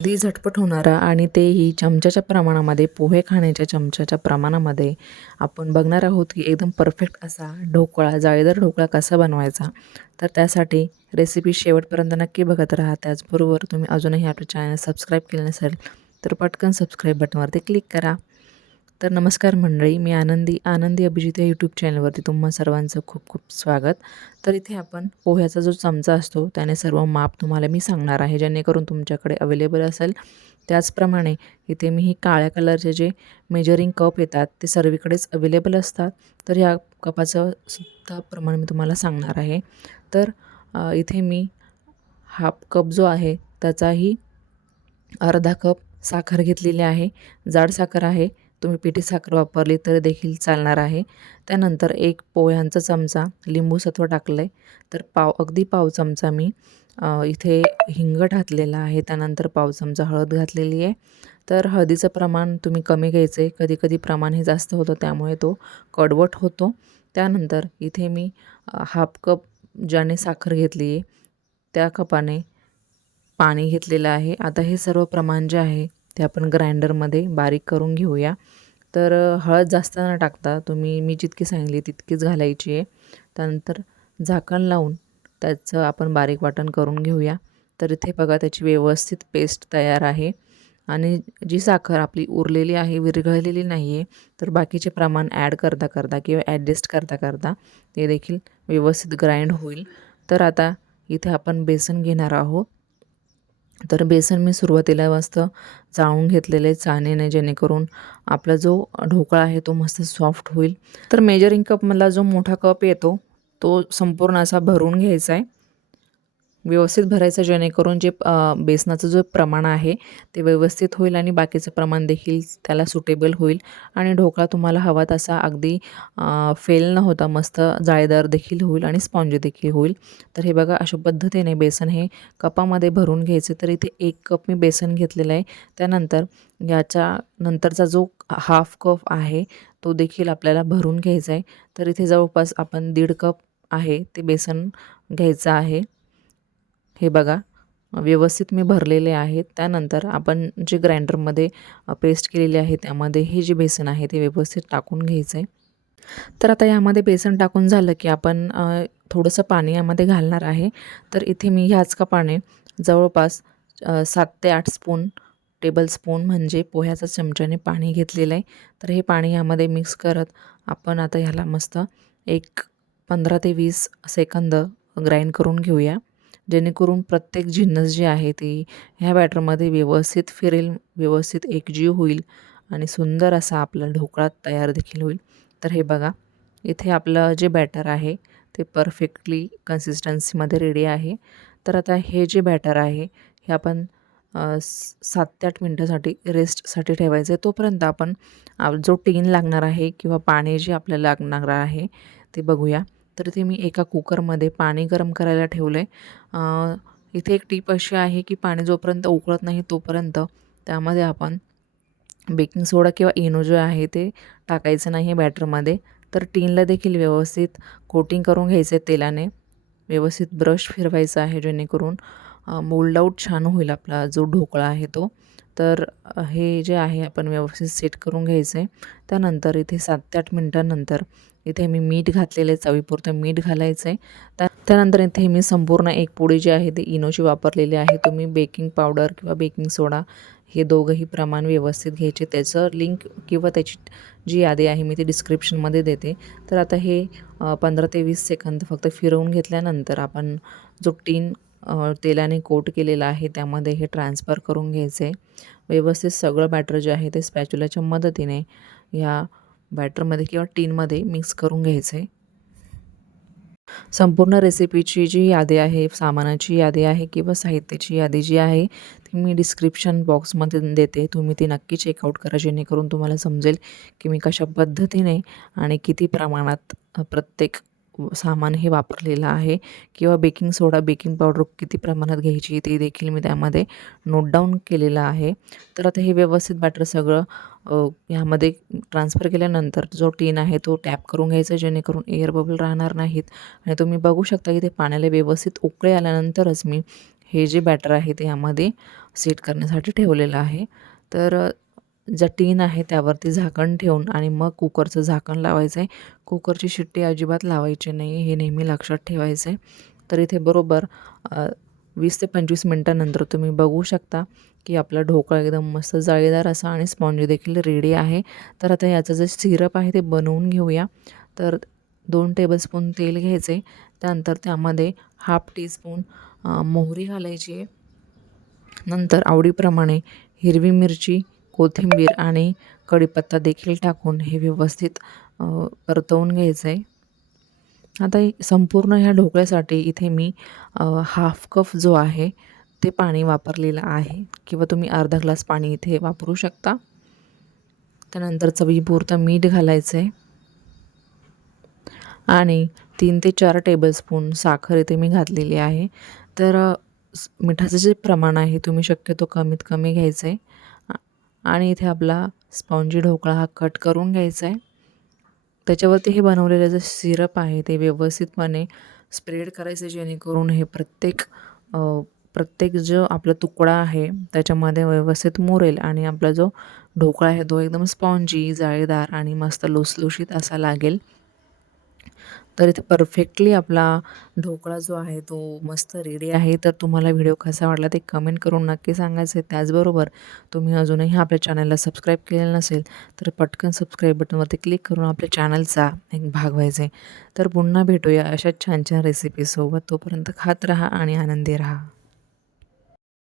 अगदी झटपट होणारा आणि तेही चमच्याच्या प्रमाणामध्ये पोहे खाण्याच्या चमच्याच्या प्रमाणामध्ये आपण बघणार आहोत की एकदम परफेक्ट असा ढोकळा जाळीदार ढोकळा कसा बनवायचा. तर त्यासाठी रेसिपी शेवटपर्यंत नक्की बघत राहा. त्याचबरोबर तुम्ही अजूनही आपलं चॅनल सबस्क्राईब केलं नसेल तर पटकन सबस्क्राईब बटनवरती क्लिक करा. तर नमस्कार मंडळी मी आनंदी आनंदी अभिजित या यूट्यूब चॅनलवरती तुम्हा सर्वांचं खूप खूप स्वागत. तर इथे आपण पोह्याचा जो चमचा असतो त्याने सर्व माप तुम्हाला मी सांगणार आहे जेणेकरून तुमच्याकडे अवेलेबल असेल. त्याचप्रमाणे इथे मी ही काळ्या कलरचे जे मेजरिंग कप येतात ते सर्वीकडेच अवेलेबल असतात. तर या कपाचं सुद्धा प्रमाण मी तुम्हाला सांगणार आहे. तर इथे मी हाफ कप जो आहे त्याचाही अर्धा कप साखर घेतलेली आहे. जाड साखर आहे. तुम्ही पिठी साखर वापरली तर देखील चालणार आहे. त्यानंतर एक पोह्यांचा चमचा लिंबू सत्व टाकलं आहे तर पाव अगदी पाव चमचा मी इथे हिंग घातलेला आहे. त्यानंतर पाव चमचा हळद घातलेली आहे. तर हळदीचं प्रमाण तुम्ही कमी घ्यायचं आहे कधीकधी प्रमाण हे जास्त होतं त्यामुळे तो कडवट होतो. त्यानंतर इथे मी हाफ कप ज्याने साखर घेतली आहे त्या कपाने पाणी घेतलेलं आहे. आता हे सर्व प्रमाण जे आहे ते आपण ग्राइंडरमध्ये बारीक करून घेऊया. तर हळद जास्त न टाकता तुम्ही मी जितकी सांगितली तितकीच घालायची आहे. त्यानंतर झाकण लावून त्याचं आपण बारीक वाटण करून घेऊया. तर इथे बघा त्याची व्यवस्थित पेस्ट तयार आहे. आणि जी साखर आपली उरलेली आहे विरघळलेली नाही आहे तर बाकीचे प्रमाण ॲड करता करता किंवा ॲडजस्ट करता करता ते देखील व्यवस्थित ग्राइंड होईल. तर आता इथे आपण बेसन घेणार आहोत. तर बेसन मी सुरुवातीला मस्त चाळून घेतलेले चाळणीने जेणेकरून आपला जो ढोकळा आहे तो मस्त सॉफ्ट होईल. तर मेजरिंग कपमधला जो मोठा कप येतो तो संपूर्ण असा भरून घ्यायचा आहे. व्यवस्थित भरायचं जेणेकरून जे बेसनाचं जो प्रमाण आहे ते व्यवस्थित होईल आणि बाकीचं प्रमाण देखील त्याला सुटेबल होईल. आणि ढोकळा तुम्हाला हवा तसा अगदी फेल न होता मस्त जाळीदार देखील होईल आणि स्पॉन्जी देखील होईल. तर हे बघा अशा पद्धतीने बेसन हे कपामध्ये भरून घ्यायचे. तर इथे एक कप मी बेसन घेतलेलं आहे. त्यानंतर याच्या नंतरचा जो हाफ कप आहे तो देखील आपल्याला भरून घ्यायचा आहे. तर इथे जवळपास आपण दीड कप आहे ते बेसन घ्यायचं आहे. हे बघा व्यवस्थित मी भरलेले आहेत. त्यानंतर आपण जे ग्राइंडरमध्ये पेस्ट केलेली आहे त्यामध्ये हे जे बेसन आहे ते व्यवस्थित टाकून घ्यायचं आहे तर आता यामध्ये बेसन टाकून झालं की आपण थोडंसं पाणी यामध्ये घालणार आहे. तर इथे मी ह्याच कपाने जवळपास सात ते आठ स्पून टेबल स्पून म्हणजे पोह्याचा चमच्याने पाणी घेतलेलं आहे. तर हे पाणी यामध्ये मिक्स करत आपण आता ह्याला मस्त एक पंधरा ते वीस सेकंद ग्राइंड करून घेऊया. जेणेकरून प्रत्येक जिन्नस जी आहे ती ह्या बॅटरमध्ये व्यवस्थित फिरेल व्यवस्थित एकजीव होईल आणि सुंदर असा आपला ढोकळा तयार देखील होईल. तर हे बघा इथे आपलं जे बॅटर आहे ते परफेक्टली कन्सिस्टन्सीमध्ये रेडी आहे. तर आता हे जे बॅटर आहे हे आपण स- सात ते आठ मिनटासाठी रेस्टसाठी ठेवायचं आहे. तोपर्यंत आपण जो टीन लागणार आहे किंवा पाणी जे आपल्याला लागणार आहे ते बघूया. तर ते मी एका कुकरमध्ये पाणी गरम करायला ठेवलं आहे इथे एक टीप अशी आहे की पाणी जोपर्यंत उकळत नाही तोपर्यंत त्यामध्ये आपण बेकिंग सोडा किंवा इनो जो आहे ते टाकायचं नाही बॅटरमध्ये. तर टीनला देखील व्यवस्थित कोटिंग करून घ्यायचं आहे तेलाने. व्यवस्थित ब्रश फिरवायचा आहे जेणेकरून मोल्ड आऊट छान होईल आपला जो ढोकळा आहे तो. तर हे जे आहे आपण व्यवस्थित सेट करून घ्यायचं आहे त्यानंतर इथे सात ते आठ मिनटानंतर इथे मी मीठ घातलेलं आहे चवीपुरतं मीठ घालायचं आहे त्या त्यानंतर इथे मी संपूर्ण एक पोळी जी आहे ती इनोची वापरलेली आहे. तुम्ही बेकिंग पावडर किंवा बेकिंग सोडा हे दोघंही प्रमाण व्यवस्थित घ्यायचे. त्याचं लिंक किंवा त्याची जी यादी आहे मी ती डिस्क्रिप्शनमध्ये देते. तर आता हे पंधरा ते वीस सेकंद फक्त फिरवून घेतल्यानंतर आपण जो टीन तेलाने कोट केलेला आहे. त्यामध्ये हे ट्रान्सफर करून घ्यायचे. आहे व्यवस्थित सगळं बॅटर जे आहे ते स्पॅच्युलाच्या मदतीने ह्या बॅटरमध्ये किंवा टीनमध्ये मिक्स करून घ्यायचं. आहे संपूर्ण रेसिपीची जी यादी आहे सामानाची यादी आहे किंवा साहित्याची यादी जी आहे ती मी डिस्क्रिप्शन बॉक्समध्ये देते. तुम्ही ती नक्की चेकआउट करा जेणेकरून तुम्हाला समजेल की मी कशा पद्धतीने आणि किती प्रमाणात प्रत्येक सामान हे वापरलेलं आहे किंवा बेकिंग सोडा बेकिंग पावडर किती प्रमाणात घ्यायची ते देखील मी त्यामध्ये नोट डाऊन केलेलं आहे. तर आता हे व्यवस्थित बॅटर सगळं ह्यामध्ये ट्रान्सफर केल्यानंतर जो टीन आहे तो टॅप करून घ्यायचा जेणेकरून एअर बबल राहणार नाहीत. आणि तुम्ही बघू शकता की ते पाण्याला व्यवस्थित उकळे आल्यानंतरच मी हे जे बॅटर आहे ते यामध्ये सेट करण्यासाठी ठेवलेलं आहे. तर ज्या टीन आहे त्यावरती झाकण ठेवून आणि मग कुकरचं झाकण लावायचं आहे कुकरची शिट्टी अजिबात लावायची नाही हे नेहमी लक्षात ठेवायचं आहे तर इथे बरोबर वीस ते पंचवीस मिनटानंतर तुम्ही बघू शकता की आपला ढोकळा एकदम मस्त जाळीदार असा आणि स्पॉन्जी देखील रेडी आहे. तर आता याचं जे सिरप आहे ते बनवून घेऊया. तर दोन टेबलस्पून तेल घ्यायचे त्यानंतर त्यामध्ये हाफ टीस्पून मोहरी घालायची आहे. नंतर आवडीप्रमाणे हिरवी मिरची कोथिंबीर आणि कढीपत्ता देखील टाकून हे व्यवस्थित परतवून घ्यायचं आहे आता संपूर्ण ह्या ढोकळ्यासाठी इथे मी हाफ कप जो आहे ते पाणी वापरलेलं आहे. किंवा तुम्ही अर्धा ग्लास पाणी इथे वापरू शकता. त्यानंतर चवीपुरतं मीठ घालायचं आहे आणि तीन ते चार टेबलस्पून साखर इथे मी घातलेली आहे. तर मिठाचं जे प्रमाण आहे तुम्ही शक्यतो कमीत कमी घ्यायचं आहे आणि इथे आपला स्पॉन्जी ढोकळा हा कट करून घ्यायचा आहे. त्याच्यावरती हे बनवलेलं जे सिरप आहे ते व्यवस्थितपणे स्प्रेड करायचं जेणेकरून हे प्रत्येक प्रत्येक जो आपला तुकडा आहे त्याच्यामध्ये व्यवस्थित मुरेल आणि आपला जो ढोकळा आहे तो एकदम स्पॉन्जी जाळीदार आणि मस्त लुसलुशीत असा लागेल. तर इथे परफेक्टली आपला ढोकळा जो आहे तो मस्त रेडी आहे. तर तुम्हाला व्हिडिओ कसा वाटला ते कमेंट करून नक्की सांगायचं. आहे त्याचबरोबर तुम्ही अजूनही आपल्या चॅनलला सबस्क्राईब केलेलं नसेल तर पटकन सबस्क्राईब बटनवरती क्लिक करून आपल्या चॅनलचा एक भाग व्हायचा आहे तर पुन्हा भेटूया अशा छान छान रेसिपीसोबत तोपर्यंत खात राहा आणि आनंदी राहा.